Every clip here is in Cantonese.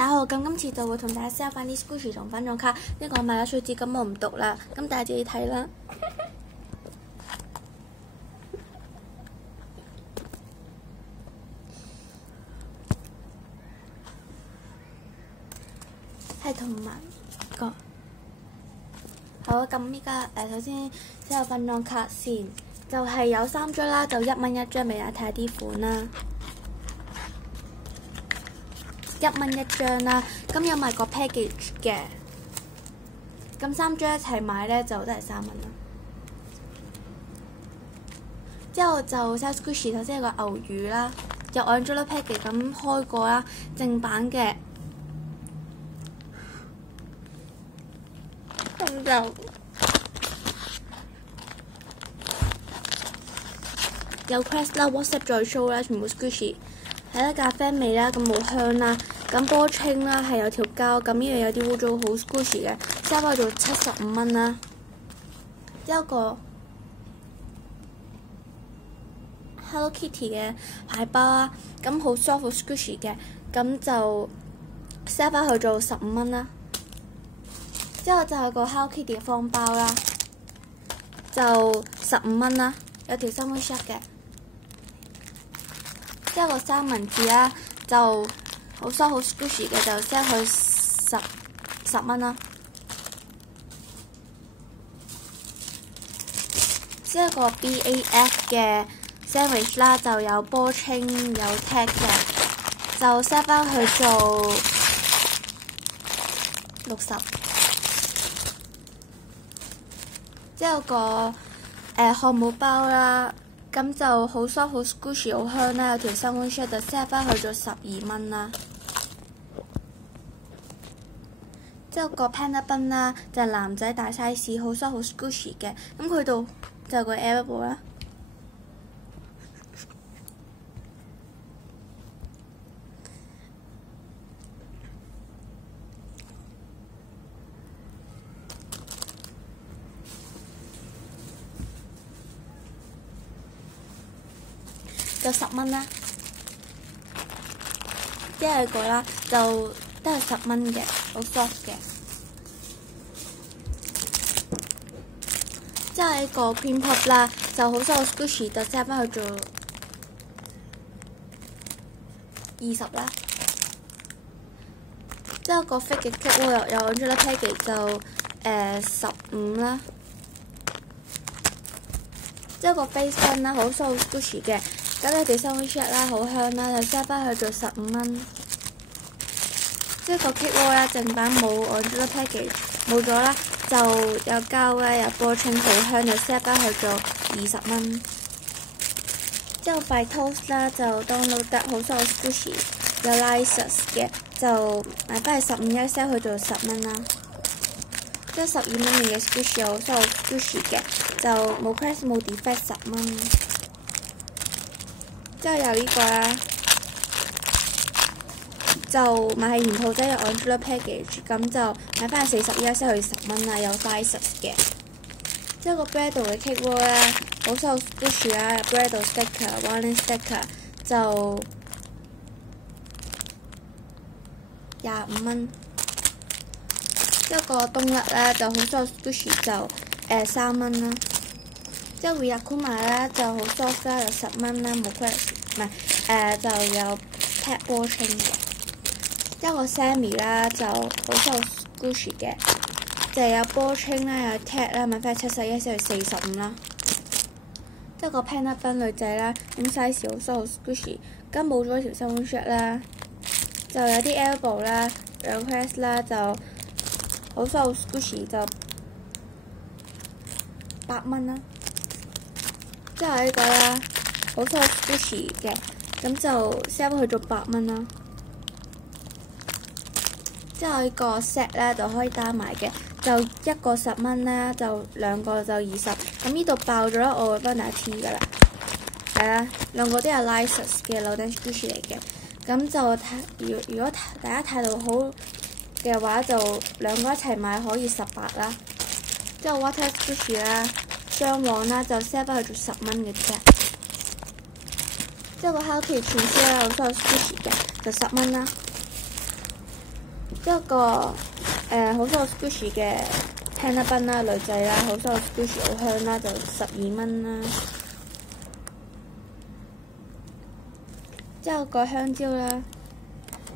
大家好，咁今次就會同大家 sell 翻啲 Squishy 同分眾卡，呢個買咗水紙，咁我唔讀啦，咁大家自己睇啦。係同埋個好，咁依家首先 sell 分眾卡先，就係有3張啦，就1蚊1張，俾大家睇下啲款啦。1蚊1張啦，咁有埋個 package 嘅，咁3張一齊買咧就都係3蚊啦。之後就 sell Squishy， 頭先有個牛魚啦，有 Angela package 咁開過啦，正版嘅，咁就有 Crest 啦 ，WhatsApp 再 show 啦，全部 Squishy。係啦，咖啡味啦，咁冇香啦，咁波清啦，係有條膠，咁呢樣有啲污糟，好 Squishy 嘅，sell 翻做75蚊啦。之後個 Hello Kitty 嘅牌包啦，咁好 soft 好 Squishy 嘅，咁就 sell 翻去做15蚊啦。之後就係個 Hello Kitty 嘅方包啦，就15蚊啦，有條三蚊 shot 嘅。之後個三文治啦，就好 soft 好 Squishy 嘅，就 sell 佢10蚊啦。之後個 BAF 嘅 sandwich 啦，就有波清有 tag 嘅，就 sell 翻去做60。之後個漢堡包啦。咁就好 soft 好 Squishy 好香啦，有條三蚊 shot 就 set 翻去咗12蚊啦。之後個 Panda 賓啦，就係男仔大 size， 好 soft 好 Squishy 嘅。咁佢度就有個 elbow 啦。就10蚊啦，第二個啦就都係10蚊嘅，好 soft 嘅。之後一個 cream pop 啦，就好 soft 好 Squishy， 就 set 翻去做20啦。之後個 fake 嘅 cake 又有咗粒 package 就15啦。之後個 face bun 啦，好 soft 好 Squishy 嘅。咁有條3蚊 啦，好香啦，就 set 翻去做15蚊。即係個 cake roll 啦，正版冇我咗 package 冇咗啦，就有膠啦，有波清好香，就 set 翻去做20蚊。之後塊 toast 啦，就 download 得好 soft Squishy， 有 licence 嘅，就買翻去15 sell 去做10蚊啦。即係12蚊嘅 Squishy 好 soft Squishy 嘅，就冇 crash 冇 defect 10蚊。之後有呢個啦，就買喺鹽鋪仔有 Angela package， 咁就買翻去41 sell 去10蚊啦，有 sizes 嘅。之後個 Breado 嘅 cake roll 啦，好 soft Squishy 啦，有 Breado sticker、Warning sticker 就25蚊。之後個冬甩啦，就好 soft Squishy 就3蚊啦。之後 Ryakuma 啦就好 soft 啦，有10蚊啦，冇 crash 唔係就有 tag 波清嘅。之後個 Sammy 啦就好 soft Squishy 嘅，就有波清啦，有 tag 啦，買翻71 sell 去45啦。之後個 Panda 賓女仔啦，咁 size 好 soft 好 Squishy， 咁冇咗條3蚊 shot 啦，就有啲 elbow 啦，有 crash 啦，就好 soft 好 Squishy 就8蚊啦。之後呢個啦，好 soft Squishy 嘅，咁就 sell 去做8蚊啦。之後呢個 set 咧就可以單買嘅，就一個10蚊啦，就兩個就20。咁呢度爆咗啦，我會幫大家黐噶啦。係啦，兩個都有 licence 嘅扭蛋 Squishy 嚟嘅，咁就如果大家態度好嘅話，就兩個一齊買可以18啦。之後 water Squishy 啦。雙黃啦，就 set 翻去做10蚊嘅啫。之後個 Hello Kitty 串燒啦，好 soft Squishy 嘅，就10蚊啦。一個好收 squishy 嘅 Panda 賓啦，女仔啦，好收 squishy 好香啦，就12蚊啦。之後個香蕉啦，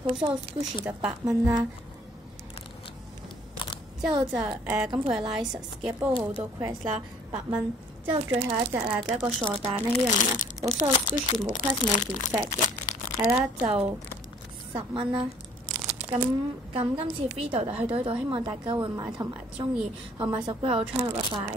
好收 squishy 就8蚊啦。之後就咁佢係 Lysis 嘅，不過好多 crest 啦，8蚊。之後最後一隻啦，就一個傻蛋咧，呢樣嘢好 soft squishy 冇 crest 冇 defect 嘅，係啦就10蚊啦。咁今次 video 就去到呢度，希望大家會買同埋中意，同埋subscribe我 channel，拜拜。